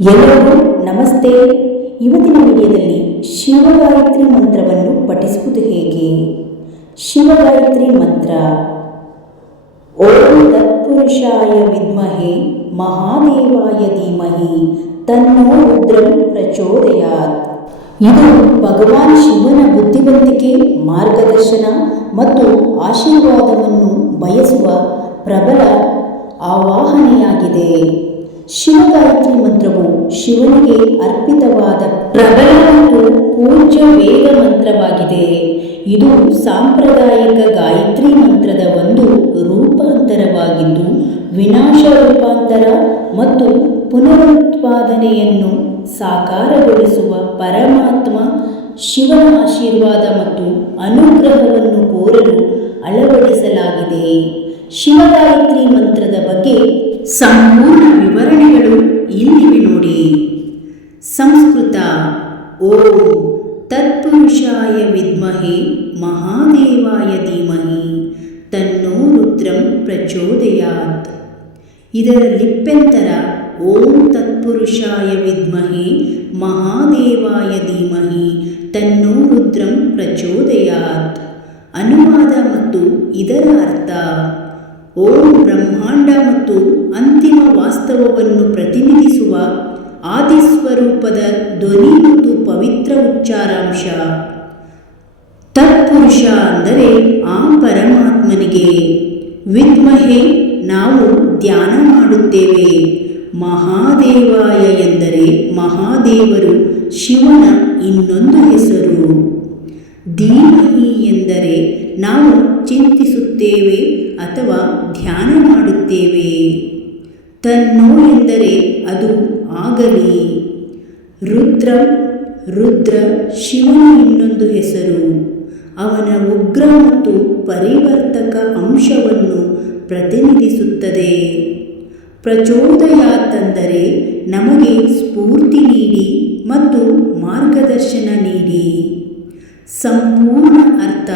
ಎಲ್ಲರಿಗೂ ನಮಸ್ತೆ. ಇವತ್ತಿನ ವಿಡಿಯೋದಲ್ಲಿ ಶಿವಗಾಯತ್ರಿ ಮಂತ್ರವನ್ನು ಪಠಿಸುವುದು ಹೇಗೆ? ಶಿವಗಾಯತ್ರಿ ಮಂತ್ರ, ಓಂ ತತ್ಪುರುಷಾಯ ವಿದ್ಮಹೆ, ಮಹಾದೇವಾಯ ಧೀಮಹಿ, ತನ್ನೋ ರುದ್ರಂ ಪ್ರಚೋದಯಾತ್. ಇದು ಭಗವಾನ್ ಶಿವನ ಬುದ್ಧಿವಂತಿಕೆ, ಮಾರ್ಗದರ್ಶನ ಮತ್ತು ಆಶೀರ್ವಾದವನ್ನು ಬಯಸುವ ಪ್ರಬಲ ಆವಾಹನೆಯಾಗಿದೆ. ಶಿವಗಾಯತ್ರಿ ಮಂತ್ರವು ಶಿವನಿಗೆ ಅರ್ಪಿತವಾದ ಪ್ರಬಲ ಮತ್ತು ಪೂಜ್ಯ ವೇದ ಮಂತ್ರವಾಗಿದೆ ಇದು ಸಾಂಪ್ರದಾಯಿಕ ಗಾಯತ್ರಿ ಮಂತ್ರದ ಒಂದು ರೂಪಾಂತರವಾಗಿದ್ದು ವಿನಾಶ ರೂಪಾಂತರ ಮತ್ತು ಪುನರುತ್ಪಾದನೆಯನ್ನು ಸಾಕಾರಗೊಳಿಸುವ ಪರಮಾತ್ಮ ಶಿವನ ಆಶೀರ್ವಾದ ಮತ್ತು ಅನುಗ್ರಹವನ್ನು ಕೋರಲು ಅಳವಡಿಸಲಾಗಿದೆ. ಶಿವಗಾಯತ್ರಿ ಮಂತ್ರದ ಬಗ್ಗೆ ಸಂಪೂರ್ಣ ವಿವರಣೆಗಳು ಇಲ್ಲಿವೆ ನೋಡಿ. ಸಂಸ್ಕೃತ, ಓಂ ತತ್ಪುರುಷಾಯ ವಿದ್ಮಹೆ ಮಹಾದೇವಾಯ ಧೀಮಹಿ ತನ್ನೋ ರುದ್ರಂ ಪ್ರಚೋದಯಾತ್. ಇದರ ಲಿಪ್ಯಂತರ ಓಂ ತತ್ಪುರುಷಾಯ ವಿದ್ಮಹೆ ಮಹಾದೇವಾಯ ಧೀಮಹಿ ತನ್ನೋ ರುದ್ರಂ ಪ್ರಚೋದಯಾತ್. ಅನುವಾದ ಮತ್ತು ಇದರ ಅರ್ಥ ಓಂ ಬ್ರಹ್ಮಾಂಡ ಮತ್ತು ಅಂತಿಮ ವಾಸ್ತವವನ್ನು ಪ್ರತಿನಿಧಿಸುವ ಆದಿಸ್ವರೂಪದ ಧ್ವನಿ ಮತ್ತು ಪವಿತ್ರ ಉಚ್ಚಾರಾಂಶ. ತತ್ಪುರುಷ ಅಂದರೆ ಆ ಪರಮಾತ್ಮನಿಗೆ. ವಿದ್ಮಹೆ, ನಾವು ಧ್ಯಾನ ಮಾಡುತ್ತೇವೆ. ಮಹಾದೇವಾಯ ಎಂದರೆ ಮಹಾದೇವರು, ಶಿವನ ಇನ್ನೊಂದು ಹೆಸರು. ಧೀಮಹಿ ಎಂದರೆ ನಾವು ಚಿಂತಿಸುತ್ತೇವೆ ಅಥವಾ ಧ್ಯಾನ ಮಾಡುತ್ತೇವೆ. ತನ್ನೋ ಎಂದರೆ ಅದು ಆಗಲಿ. ರುದ್ರ ರುದ್ರ ಶಿವನ ಇನ್ನೊಂದು ಹೆಸರು. ಅವನ ಉಗ್ರ ಮತ್ತು ಪರಿವರ್ತಕ ಅಂಶವನ್ನು ಪ್ರತಿನಿಧಿಸುತ್ತದೆ. ಪ್ರಚೋದಯಾತಂದರೆ ನಮಗೆ ಸ್ಫೂರ್ತಿ ನೀಡಿ ಮತ್ತು ಮಾರ್ಗದರ್ಶನ ನೀಡಿ. ಸಂಪೂರ್ಣ ಅರ್ಥ.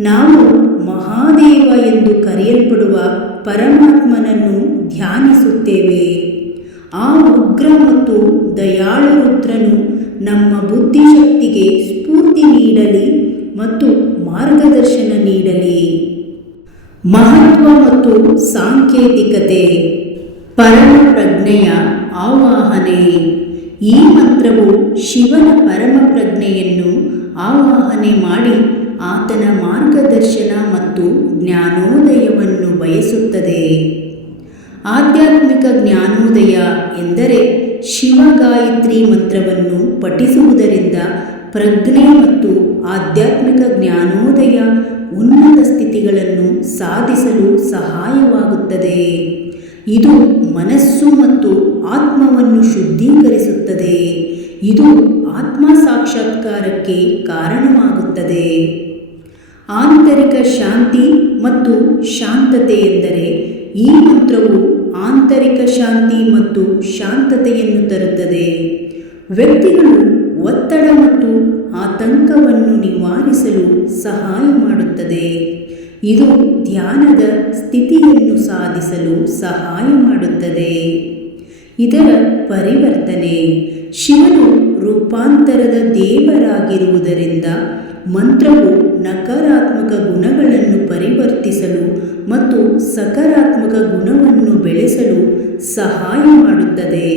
ನಾವು ಮಹಾದೇವ ಎಂದು ಕರೆಯಲ್ಪಡುವ ಪರಮಾತ್ಮನನ್ನು ಧ್ಯಾನಿಸುತ್ತೇವೆ. ಆ ಉಗ್ರ ಮತ್ತು ದಯಾಳು ರುದ್ರನು ನಮ್ಮ ಬುದ್ಧಿಶಕ್ತಿಗೆ ಸ್ಫೂರ್ತಿ ನೀಡಲಿ ಮತ್ತು ಮಾರ್ಗದರ್ಶನ ನೀಡಲಿ. ಮಹತ್ವ ಮತ್ತು ಸಾಂಕೇತಿಕತೆ. ಪರಮ ಪ್ರಜ್ಞೆಯ ಆವಾಹನೆ. ಈ ಮಂತ್ರವು ಶಿವನ ಪರಮ ಪ್ರಜ್ಞೆಯನ್ನು ಆವಾಹನೆ ಮಾಡಿ ಆತನ ಮಾರ್ಗದರ್ಶನ ಮತ್ತು ಜ್ಞಾನೋದಯವನ್ನು ಬಯಸುತ್ತದೆ. ಆಧ್ಯಾತ್ಮಿಕ ಜ್ಞಾನೋದಯ ಎಂದರೆ ಶಿವಗಾಯತ್ರಿ ಮಂತ್ರವನ್ನು ಪಠಿಸುವುದರಿಂದ ಪ್ರಜ್ಞೆ ಮತ್ತು ಆಧ್ಯಾತ್ಮಿಕ ಜ್ಞಾನೋದಯ ಉನ್ನತ ಸ್ಥಿತಿಗಳನ್ನು ಸಾಧಿಸಲು ಸಹಾಯವಾಗುತ್ತದೆ. ಇದು ಮನಸ್ಸು ಮತ್ತು ಆತ್ಮವನ್ನು ಶುದ್ಧೀಕರಿಸುತ್ತದೆ. ಇದು ಆತ್ಮ ಸಾಕ್ಷಾತ್ಕಾರಕ್ಕೆ ಕಾರಣವಾಗುತ್ತದೆ. ಆಂತರಿಕ ಶಾಂತಿ ಮತ್ತು ಶಾಂತತೆ ಎಂದರೆ ಈ ಮಂತ್ರವು ಆಂತರಿಕ ಶಾಂತಿ ಮತ್ತು ಶಾಂತತೆಯನ್ನು ತರುತ್ತದೆ. ವ್ಯಕ್ತಿಗಳು ಒತ್ತಡ ಮತ್ತು ಆತಂಕವನ್ನು ನಿವಾರಿಸಲು ಸಹಾಯ ಮಾಡುತ್ತದೆ. ಇದು ಧ್ಯಾನದ ಸ್ಥಿತಿಯನ್ನು ಸಾಧಿಸಲು ಸಹಾಯ ಮಾಡುತ್ತದೆ. ಇದರ ಪರಿವರ್ತನೆ, ಶಿವನು ರೂಪಾಂತರದ ದೇವರಾಗಿರುವುದರಿಂದ ಮಂತ್ರವು ನಕಾರಾತ್ಮಕ ಗುಣಗಳನ್ನು ಪರಿವರ್ತಿಸಲು ಮತ್ತು ಸಕಾರಾತ್ಮಕ ಗುಣವನ್ನು ಬೆಳೆಸಲು ಸಹಾಯ ಮಾಡುತ್ತದೆ.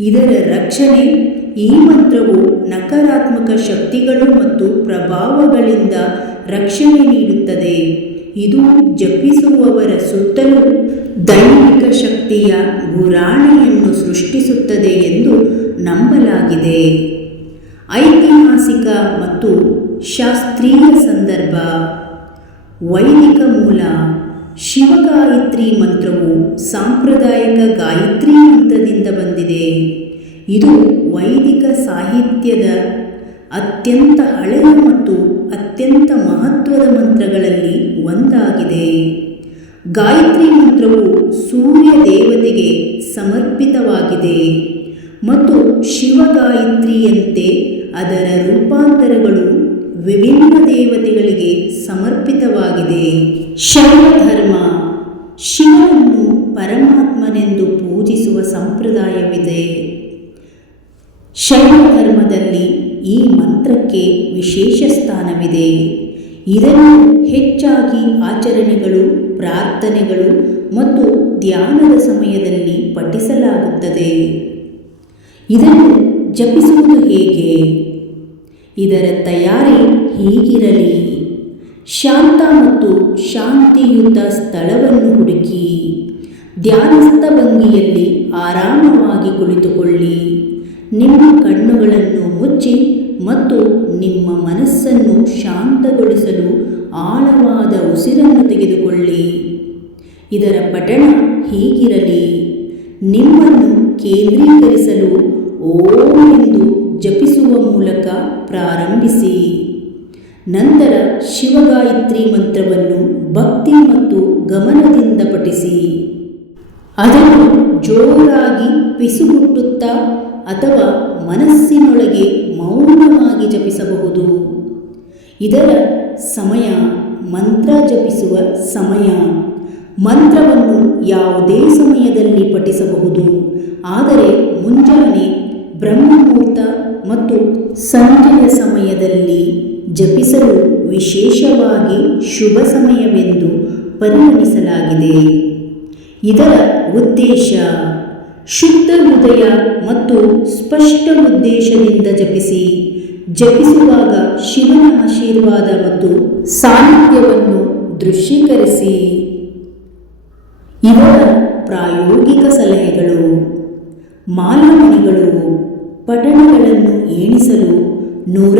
ಇದರ ರಕ್ಷಣೆ, ಈ ಮಂತ್ರವು ನಕಾರಾತ್ಮಕ ಶಕ್ತಿಗಳು ಮತ್ತು ಪ್ರಭಾವಗಳಿಂದ ರಕ್ಷಣೆ ನೀಡುತ್ತದೆ. ಇದು ಜಪಿಸುವವರ ಸುತ್ತಲೂ ದೈವಿಕ ಶಕ್ತಿಯ ಗುರಾಣೆಯನ್ನು ಸೃಷ್ಟಿಸುತ್ತದೆ ಎಂದು ನಂಬಲಾಗಿದೆ. ಐತಿಹಾಸಿಕ ಮತ್ತು ಶಾಸ್ತ್ರೀಯ ಸಂದರ್ಭ. ವೈದಿಕ ಮೂಲ. ಶಿವಗಾಯತ್ರಿ ಮಂತ್ರವು ಸಾಂಪ್ರದಾಯಿಕ ಗಾಯತ್ರಿ ಮಂತ್ರದಿಂದ ಬಂದಿದೆ. ಇದು ವೈದಿಕ ಸಾಹಿತ್ಯದ ಅತ್ಯಂತ ಹಳೆಯ ಮತ್ತು ಅತ್ಯಂತ ಮಹತ್ವದ ಮಂತ್ರಗಳಲ್ಲಿ ಒಂದಾಗಿದೆ. ಗಾಯತ್ರಿ ಮಂತ್ರವು ಸೂರ್ಯ ದೇವತೆಗೆ ಸಮರ್ಪಿತವಾಗಿದೆ ಮತ್ತು ಶಿವಗಾಯತ್ರಿಯಂತೆ ಅದರ ರೂಪಾಂತರಗಳು ವಿಭಿನ್ನ ದೇವತೆಗಳಿಗೆ ಸಮರ್ಪಿತವಾಗಿದೆ. ಶೈವ ಧರ್ಮ ಶಿವನನ್ನು ಪರಮಾತ್ಮನೆಂದು ಪೂಜಿಸುವ ಸಂಪ್ರದಾಯವಿದೆ. ಶೈವ ಧರ್ಮದಲ್ಲಿ ಈ ಮಂತ್ರಕ್ಕೆ ವಿಶೇಷ ಸ್ಥಾನವಿದೆ ಇದನ್ನು ಹೆಚ್ಚಾಗಿ ಆಚರಣೆಗಳು, ಪ್ರಾರ್ಥನೆಗಳು ಮತ್ತು ಧ್ಯಾನದ ಸಮಯದಲ್ಲಿ ಪಠಿಸಲಾಗುತ್ತದೆ. ಇದನ್ನು ಜಪಿಸುವುದು ಹೇಗೆ? ಇದರ ತಯಾರಿ ಹೀಗಿರಲಿ. ಶಾಂತ ಮತ್ತು ಶಾಂತಿಯುತ ಸ್ಥಳವನ್ನು ಹುಡುಕಿ, ಧ್ಯಾನಸ್ಥ ಭಂಗಿಯಲ್ಲಿ ಆರಾಮವಾಗಿ ಕುಳಿತುಕೊಳ್ಳಿ. ನಿಮ್ಮ ಕಣ್ಣುಗಳನ್ನು ಮುಚ್ಚಿ ಮತ್ತು ನಿಮ್ಮ ಮನಸ್ಸನ್ನು ಶಾಂತಗೊಳಿಸಲು ಆಳವಾದ ಉಸಿರನ್ನು ತೆಗೆದುಕೊಳ್ಳಿ. ಇದರ ಪಠಣ ಹೀಗಿರಲಿ. ನಿಮ್ಮನ್ನು ಕೇಂದ್ರೀಕರಿಸಲು ಓಂ ಎಂದು ಜಪಿಸುವ ಮೂಲಕ ಪ್ರಾರಂಭಿಸಿ. ನಂತರ ಶಿವಗಾಯತ್ರಿ ಮಂತ್ರವನ್ನು ಭಕ್ತಿ ಮತ್ತು ಗಮನದಿಂದ ಪಠಿಸಿ. ಅದನ್ನು ಜೋರಾಗಿ ಪಿಸುಗುಟ್ಟುತ್ತಾ ಅಥವಾ ಮನಸ್ಸಿನೊಳಗೆ ಮೌನವಾಗಿ ಜಪಿಸಬಹುದು. ಇದರ ಸಮಯ ಮಂತ್ರ ಜಪಿಸುವ ಸಮಯ. ಮಂತ್ರವನ್ನು ಯಾವುದೇ ಸಮಯದಲ್ಲಿ ಪಠಿಸಬಹುದು. ಆದರೆ ಮುಂಜಾನೆ ಬ್ರಹ್ಮಮುಹೂರ್ತ ಮತ್ತು ಸಂಜೆಯ ಸಮಯದಲ್ಲಿ ಜಪಿಸಲು ವಿಶೇಷವಾಗಿ ಶುಭ ಸಮಯವೆಂದು ಪರಿಗಣಿಸಲಾಗಿದೆ. ಇದರ ಉದ್ದೇಶ ಶುದ್ಧ ಹೃದಯ ಮತ್ತು ಸ್ಪಷ್ಟ ಉದ್ದೇಶದಿಂದ ಜಪಿಸಿ. ಜಪಿಸುವಾಗ ಶಿವನ ಆಶೀರ್ವಾದ ಮತ್ತು ಸಾನ್ನಿಧ್ಯವನ್ನು ದೃಶ್ಯೀಕರಿಸಿ. ಇವರ ಪ್ರಾಯೋಗಿಕ ಸಲಹೆಗಳು. ಮಾಲಾಮಣಿಗಳು ಪಠಣಗಳನ್ನು ಏಣಿಸಲು ನೂರ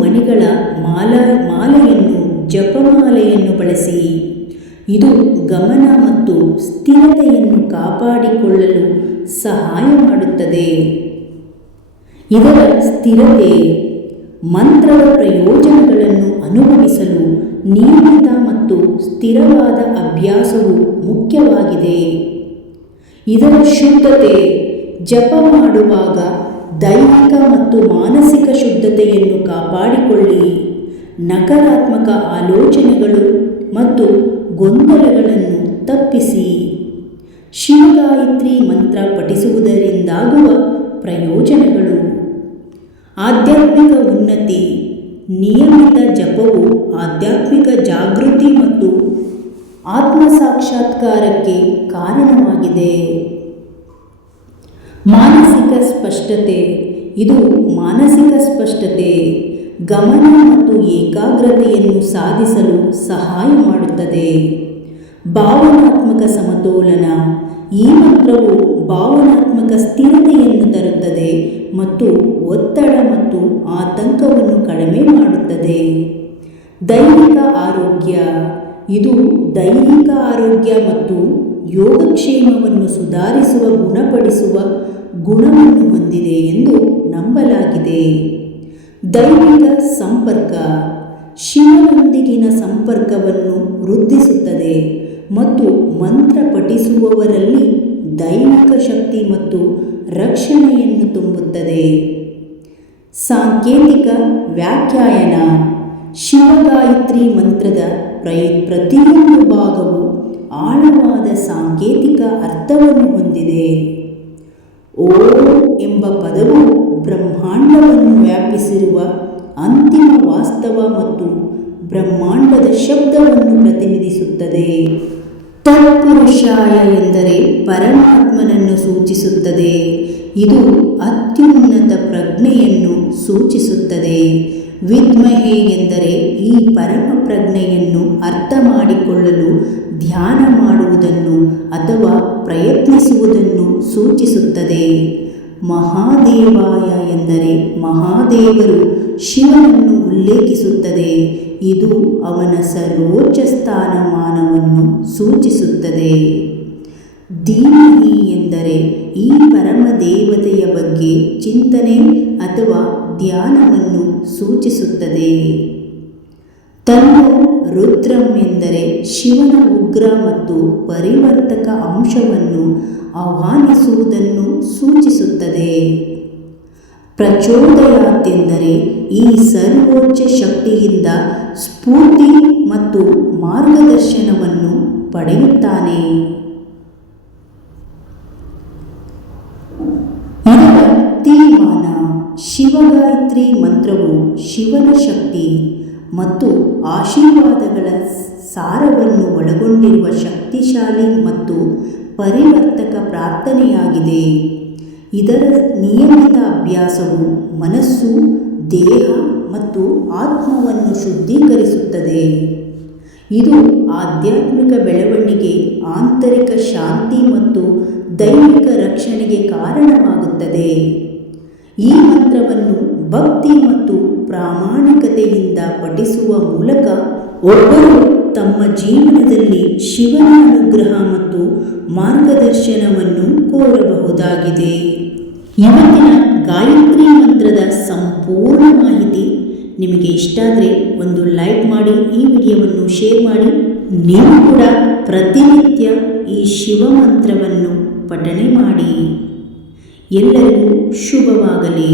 ಮಣಿಗಳ ಮಾಲ, ಮಾಲೆಯನ್ನು ಜಪಮಾಲೆಯನ್ನು ಬಳಸಿ. ಇದು ಗಮನ ಮತ್ತು ಸ್ಥಿರತೆಯನ್ನು ಕಾಪಾಡಿಕೊಳ್ಳಲು ಸಹಾಯ ಮಾಡುತ್ತದೆ. ಇದರ ಸ್ಥಿರತೆ ಮಂತ್ರದ ಪ್ರಯೋಜನಗಳನ್ನು ಅನುಭವಿಸಲು ನಿಯಮಿತ ಮತ್ತು ಸ್ಥಿರವಾದ ಅಭ್ಯಾಸವು ಮುಖ್ಯವಾಗಿದೆ. ಇದರ ಶುದ್ಧತೆ ಜಪ ಮಾಡುವಾಗ ದೈಹಿಕ ಮತ್ತು ಮಾನಸಿಕ ಶುದ್ಧತೆಯನ್ನು ಕಾಪಾಡಿಕೊಳ್ಳಿ. ನಕಾರಾತ್ಮಕ ಆಲೋಚನೆಗಳು ಮತ್ತು ಗೊಂದಲಗಳನ್ನು ತಪ್ಪಿಸಿ. ಶಿವಗಾಯತ್ರಿ ಮಂತ್ರ ಪಠಿಸುವುದರಿಂದಾಗುವ ಪ್ರಯೋಜನಗಳು. ಆಧ್ಯಾತ್ಮಿಕ ಉನ್ನತಿ. ನಿಯಮಿತ ಜಪವು ಆಧ್ಯಾತ್ಮಿಕ ಜಾಗೃತಿ ಮತ್ತು ಆತ್ಮ ಸಾಕ್ಷಾತ್ಕಾರಕ್ಕೆ ಕಾರಣವಾಗಿದೆ. ಮಾನಸಿಕ ಸ್ಪಷ್ಟತೆ. ಇದು ಮಾನಸಿಕ ಸ್ಪಷ್ಟತೆ. ಗಮನ ಮತ್ತು ಏಕಾಗ್ರತೆಯನ್ನು ಸಾಧಿಸಲು ಸಹಾಯ ಮಾಡುತ್ತದೆ. ಭಾವನಾತ್ಮಕ ಸಮತೋಲನ ಈ ಮಂತ್ರವು ಭಾವನಾತ್ಮಕ ಸ್ಥಿರತೆಯನ್ನು ತರುತ್ತದೆ ಮತ್ತು ಒತ್ತಡ ಮತ್ತು ಆತಂಕವನ್ನು ಕಡಿಮೆ ಮಾಡುತ್ತದೆ. ದೈಹಿಕ ಆರೋಗ್ಯ ಇದು ದೈಹಿಕ ಆರೋಗ್ಯ ಮತ್ತು ಯೋಗಕ್ಷೇಮವನ್ನು ಸುಧಾರಿಸುವ ಗುಣಪಡಿಸುವ ಗುಣವನ್ನು ಹೊಂದಿದೆ ಎಂದು ನಂಬಲಾಗಿದೆ. ದೈವಿಕ ಸಂಪರ್ಕ ಶಿವನೊಂದಿಗಿನ ಸಂಪರ್ಕವನ್ನು ವೃದ್ಧಿಸುತ್ತದೆ ಮತ್ತು ಮಂತ್ರ ಪಠಿಸುವವರಲ್ಲಿ ದೈವಿಕ ಶಕ್ತಿ ಮತ್ತು ರಕ್ಷಣೆಯನ್ನು ತುಂಬುತ್ತದೆ. ಸಾಂಕೇತಿಕ ವ್ಯಾಖ್ಯಾಯನ ಶಿವಗಾಯತ್ರಿ ಮಂತ್ರದ ಪ್ರಯ ಪ್ರತಿಯೊಂದು ಭಾಗವು ಆಳವಾದ ಸಾಂಕೇತಿಕ ಅರ್ಥವನ್ನು ಹೊಂದಿದೆ. ಓಂ ಎಂಬ ಪದವು ಬ್ರಹ್ಮಾಂಡವನ್ನು ವ್ಯಾಪಿಸಿರುವ ಅಂತಿಮ ವಾಸ್ತವ ಮತ್ತು ಬ್ರಹ್ಮಾಂಡದ ಶಬ್ದವನ್ನು ಪ್ರತಿನಿಧಿಸುತ್ತದೆ. ತತ್ಪುರುಷಾಯ ಎಂದರೆ ಪರಮಾತ್ಮನನ್ನು ಸೂಚಿಸುತ್ತದೆ. ಇದು ಅತ್ಯುನ್ನತ ಪ್ರಜ್ಞೆಯನ್ನು ಸೂಚಿಸುತ್ತದೆ. ವಿದ್ಮಹೆ ಎಂದರೆ ಈ ಪರಮ ಪ್ರಜ್ಞೆಯನ್ನು ಅರ್ಥ ಮಾಡಿಕೊಳ್ಳಲು ಧ್ಯಾನ ಮಾಡುವುದನ್ನು ಅಥವಾ ಪ್ರಯತ್ನಿಸುವುದನ್ನು ಸೂಚಿಸುತ್ತದೆ. ಮಹಾದೇವಾಯ ಎಂದರೆ ಮಹಾದೇವರು ಶಿವನನ್ನು ಉಲ್ಲೇಖಿಸುತ್ತದೆ. ಇದು ಅವನ ಸರ್ವೋಚ್ಚ ಸ್ಥಾನಮಾನವನ್ನು ಸೂಚಿಸುತ್ತದೆ. ದೀನಹಿ ಎಂದರೆ ಈ ಪರಮ ದೇವತೆಯ ಬಗ್ಗೆ ಚಿಂತನೆ ಅಥವಾ ಧ್ಯಾನವನ್ನು ಸೂಚಿಸುತ್ತದೆ. ತನ್ನು ರುದ್ರಂ ಎಂದರೆ ಶಿವನ ಉಗ್ರ ಮತ್ತು ಪರಿವರ್ತಕ ಅಂಶವನ್ನು ಆಹ್ವಾನಿಸುವುದನ್ನು ಸೂಚಿಸುತ್ತದೆ. ಪ್ರಚೋದಯಾತ್ತೆಂದರೆ ಈ ಸರ್ವೋಚ್ಚ ಶಕ್ತಿಯಿಂದ ಸ್ಫೂರ್ತಿ ಮತ್ತು ಮಾರ್ಗದರ್ಶನವನ್ನು ಪಡೆಯುತ್ತಾನೆ. ಶಿವಗಾಯತ್ರಿ ಮಂತ್ರವು ಶಿವನ ಶಕ್ತಿ. ಮತ್ತು ಆಶೀರ್ವಾದಗಳ ಸಾರವನ್ನು ಒಳಗೊಂಡಿರುವ ಶಕ್ತಿಶಾಲಿ ಮತ್ತು ಪರಿವರ್ತಕ ಪ್ರಾರ್ಥನೆಯಾಗಿದೆ. ಇದರ ನಿಯಮಿತ ಅಭ್ಯಾಸವು ಮನಸ್ಸು, ದೇಹ ಮತ್ತು ಆತ್ಮವನ್ನು ಶುದ್ಧೀಕರಿಸುತ್ತದೆ. ಇದು ಆಧ್ಯಾತ್ಮಿಕ ಬೆಳವಣಿಗೆ, ಆಂತರಿಕ ಶಾಂತಿ ಮತ್ತು ದೈಹಿಕ ರಕ್ಷಣೆಗೆ ಕಾರಣವಾಗುತ್ತದೆ. ಈ ಮಂತ್ರವನ್ನು ಭಕ್ತಿ ಮತ್ತು ಪ್ರಾಮಾಣಿಕತೆಯಿಂದ ಪಠಿಸುವ ಮೂಲಕ ಒಬ್ಬರು ತಮ್ಮ ಜೀವನದಲ್ಲಿ ಶಿವನ ಅನುಗ್ರಹ ಮತ್ತು ಮಾರ್ಗದರ್ಶನವನ್ನು ಕೋರಬಹುದಾಗಿದೆ. ಇವತ್ತಿನ ಗಾಯತ್ರಿ ಮಂತ್ರದ ಸಂಪೂರ್ಣ ಮಾಹಿತಿ ನಿಮಗೆ ಇಷ್ಟ ಆದರೆ ಒಂದು ಲೈಕ್ ಮಾಡಿ, ಈ ವಿಡಿಯೋವನ್ನು ಶೇರ್ ಮಾಡಿ. ನೀವು ಕೂಡ ಪ್ರತಿನಿತ್ಯ ಈ ಶಿವ ಮಂತ್ರವನ್ನು ಪಠಣೆ ಮಾಡಿ. ಎಲ್ಲರಿಗೂ ಶುಭವಾಗಲಿ.